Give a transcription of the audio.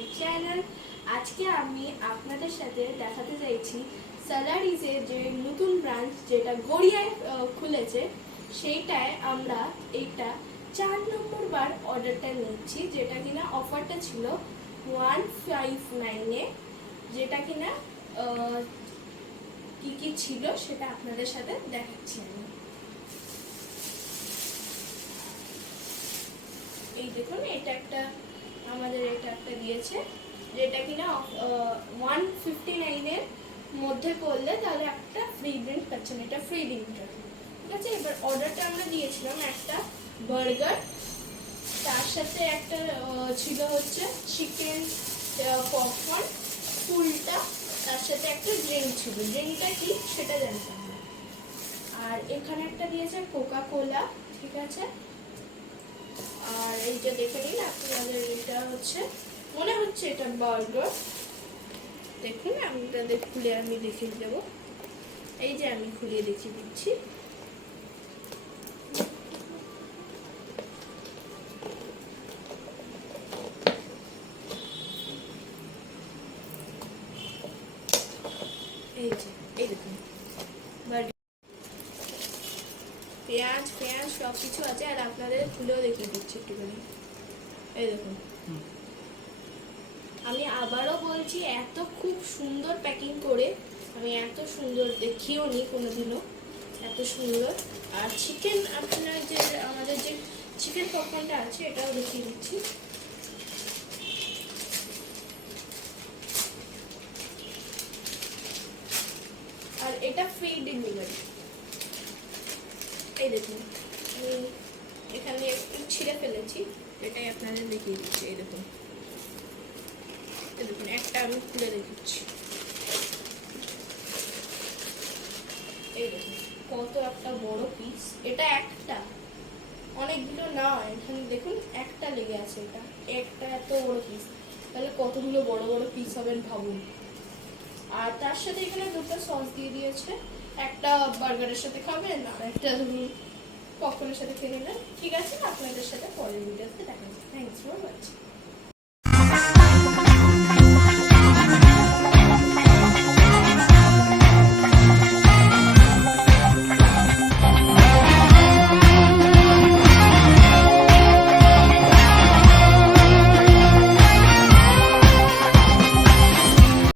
My channel. আজকে আমি আপনাদের সাথে দেখাতে চাইছি স্যালারিজের যে নতুন ব্রাঞ্চ যেটা গড়িয়ায় খুলেছে, সেইটায় আমরা এইটা 4 নম্বর বার অর্ডারটা নিচ্ছি, যেটা কিনা অফারটা ছিল 159-এ, যেটা কিনা কি কি ছিল সেটা আপনাদের সাথে দেখাচ্ছি আমি। এই দেখুন, এটা একটা আমাদের এটা একটা দিয়েছে, যেটা কিনা 159-এর মধ্যে করলে তাহলে একটা ফ্রি ড্রিঙ্ক পাচ্ছেন। এটা ফ্রি ড্রিঙ্কটা, ঠিক আছে। এবার অর্ডারটা আমরা দিয়েছিলাম একটা বার্গার, তার সাথে একটা ছিল হচ্ছে চিকেন পপকর্ন ফুলটা, তার সাথে একটা ড্রিঙ্ক ছিল। ড্রিঙ্কটা কি সেটা জানতাম না। আর এখানে একটা দিয়েছে কোকা কোলা, ঠিক আছে। আর এইটা দেখে নিন আপনাদের, এটা হচ্ছে মনে হচ্ছে এটা বার্গার। দেখুন আমি খুলে আমি দেখিয়ে দেবো। এই যে আমি খুলিয়ে দেখিয়ে দিচ্ছি। এই যে এই দেখুন বার্গার, পেঁয়াজ পেঁয়াজ সব কিছু আছে। আর আপনাদের খুলেও দেখিয়ে দিচ্ছি একটুখানি। এই দেখুন, আমি আবারও বলছি, এত খুব সুন্দর প্যাকিং করে আমি এত সুন্দর দেখিও নি কোনোদিনও, এত সুন্দর। আর চিকেন, আপনার যে আমাদের যে চিকেন পপকর্নটা আছে এটাও দেখিয়ে দিচ্ছি। আর এটা ফ্রি ডেলিভারি। এই দেখুন, আমি এখানে একটু ছিঁড়ে ফেলেছি, এটাই আপনাদের দেখিয়ে দিচ্ছি। এই দেখুন, দেখুন একটা আমি খুলে দেখাচ্ছি। এই দেখুন কত একটা বড় পিস। এটা একটা, অনেকগুলো না, এখানে দেখুন একটা লেগে আছে। এটা একটা এত বড় পিস, তাহলে কতগুলো বড় বড় পিস হবেন ভাবুন। আর তার সাথে এখানে দুটো সস দিয়ে দিয়েছে, একটা বার্গারের সাথে খাবেন আর একটা ধরুন পপকর্নের সাথে খেয়ে নিলেন। ঠিক আছে, আপনাদের সাথে পরের ভিডিওতে দেখা যাবে। Thanks for watching.